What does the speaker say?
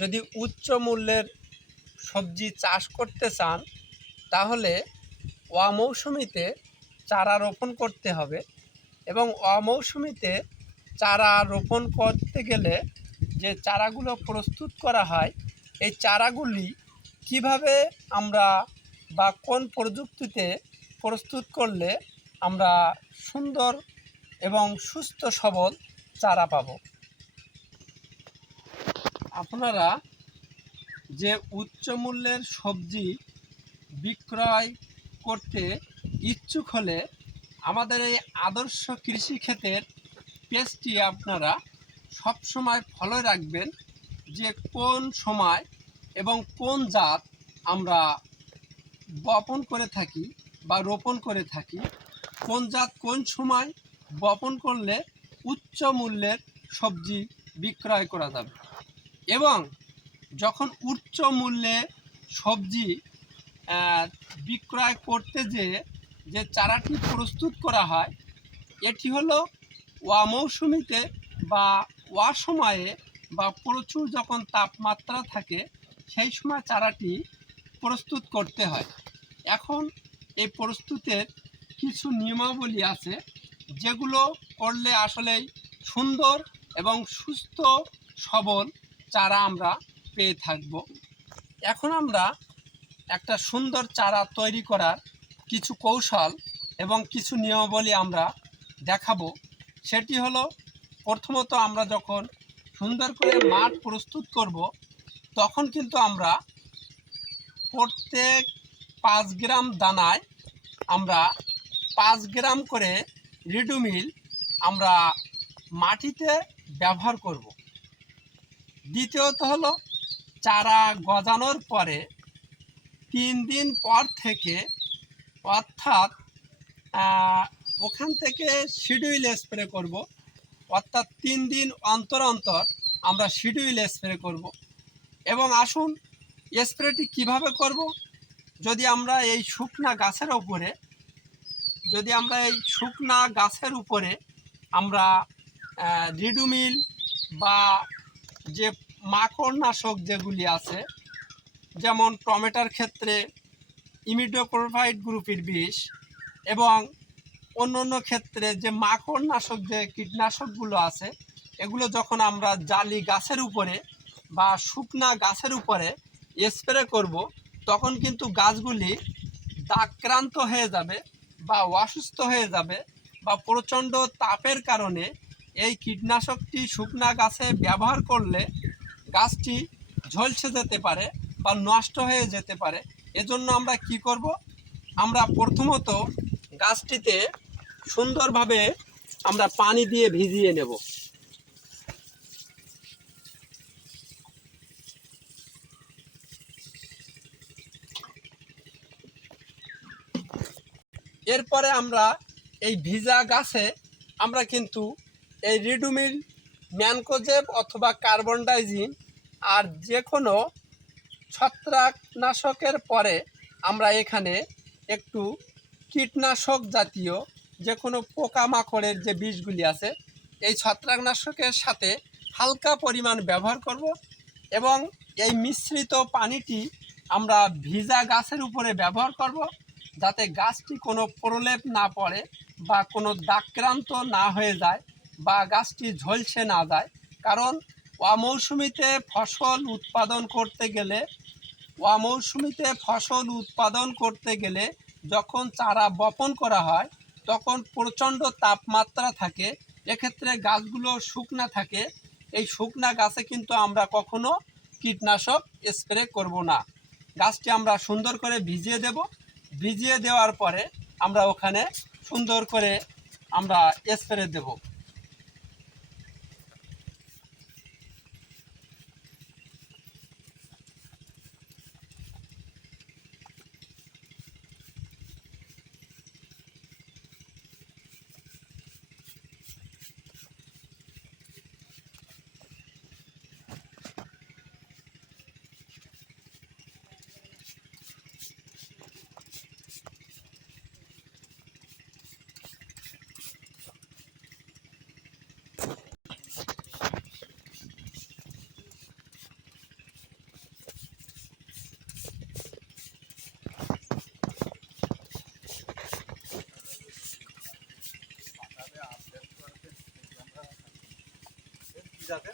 যদি উচ্চ মূল্যের সবজি চাষ করতে চান তাহলে অমৌসুমিতে চারা রোপণ করতে হবে। এবং অমৌসুমিতে চারা রোপণ করতে গেলে যে চারাগুলো প্রস্তুত করা হয়, এই চারাগুলি কিভাবে আমরা বা কোন প্রযুক্তিতে প্রস্তুত করলে আমরা সুন্দর এবং সুস্থ সবল চারা পাব। আপনারা যে উচ্চ মূল্যের সবজি বিক্রয় করতে ইচ্ছুক হলে আমাদের এই আদর্শ কৃষিক্ষেত্রের পেজটি আপনারা সবসময় ফলো রাখবেন, যে কোন সময় এবং কোন জাত আমরা বপন করে থাকি বা রোপণ করে থাকি, কোন জাত কোন সময় বপন করলে উচ্চ মূল্যের সবজি বিক্রয় করা যাবে। এবং যখন উচ্চ মূল্যে সবজি বিক্রয় করতে যে চারাটি প্রস্তুত করা হয়, এটি হলো অমৌসুমিতে বা অসময়ে বা প্রচুর যখন তাপমাত্রা থাকে সেই সময় চারাটি প্রস্তুত করতে হয়। এখন এই প্রস্তুতের কিছু নিয়মাবলী আছে যেগুলো করলে আসলেই সুন্দর এবং সুস্থ সবল চারা আমরা পেয়ে থাকব। এখন আমরা একটা সুন্দর চারা তৈরি করার কিছু কৌশল এবং কিছু নিয়মাবলী আমরা দেখাবো। সেটি হলো, প্রথমত আমরা যখন সুন্দর করে মাঠ প্রস্তুত করব তখন কিন্তু আমরা প্রত্যেক 5 গ্রাম দানায় আমরা 5 গ্রাম করে রিডুমিল আমরা মাটিতে ব্যবহার করব। দ্বিতীয়ত হলো, চারা গজানোর পরে 3 দিন পর থেকে, অর্থাৎ ওখান থেকে শিডিউল স্প্রে করব, অর্থাৎ 3 দিন অন্তর অন্তর আমরা শিডিউল স্প্রে করব। এবং আসুন স্প্রেটি কিভাবে করব। যদি আমরা এই শুকনা গাছের উপরে আমরা রিডুমিল বা যে মাকড়নাশক যেগুলি আছে, যেমন টমেটোর ক্ষেত্রে ইমিডাক্লোপ্রিড গ্রুপের বিষ, এবং অন্য ক্ষেত্রে যে মাকড়নাশক যে কীটনাশকগুলো আছে, এগুলো যখন আমরা জালি গাছের উপরে বা শুকনা গাছের উপরে স্প্রে করব তখন কিন্তু গাছগুলি দাগক্রান্ত হয়ে যাবে বা অসুস্থ হয়ে যাবে, বা প্রচণ্ড তাপের কারণে এই কীটনাশকটি শুকনা গাছে ব্যবহার করলে গাছটি ঝলসে যেতে পারে বা নষ্ট হয়ে যেতে পারে। এজন্য আমরা কি করব, আমরা প্রথমত গাছটিতে সুন্দরভাবে আমরা পানি দিয়ে ভিজিয়ে নেব। এরপরে আমরা এই ভিজা গাছে আমরা কিন্তু এই রিডুমিল, ম্যানকোজেব অথবা কার্বন ডাইজিম আর যে কোনো ছত্রাকনাশকের পরে আমরা এখানে একটু কীটনাশক জাতীয় যে কোনো পোকামাকড়ের যে বিষগুলি আছে এই ছত্রাকনাশকের সাথে হালকা পরিমাণ ব্যবহার করব। এবং এই মিশ্রিত পানিটি আমরা ভিজা গাছের উপরে ব্যবহার করব, যাতে গাছটি কোনো প্রলেপ না পড়ে বা কোনো দাগক্রান্ত না হয়ে যায় বা গাছটি ঝলসে না যায়। কারণ অমৌসুমিতে ফসল উৎপাদন করতে গেলে যখন চারা বপন করা হয় তখন প্রচণ্ড তাপমাত্রা থাকে, এক্ষেত্রে গাছগুলো শুকনা থাকে। এই শুকনা গাছে কিন্তু আমরা কখনো কীটনাশক স্প্রে করব না। গাছটি আমরা সুন্দর করে ভিজিয়ে দেব। ভিজিয়ে দেওয়ার পরে আমরা ওখানে সুন্দর করে আমরা স্প্রে দেব। যাবে।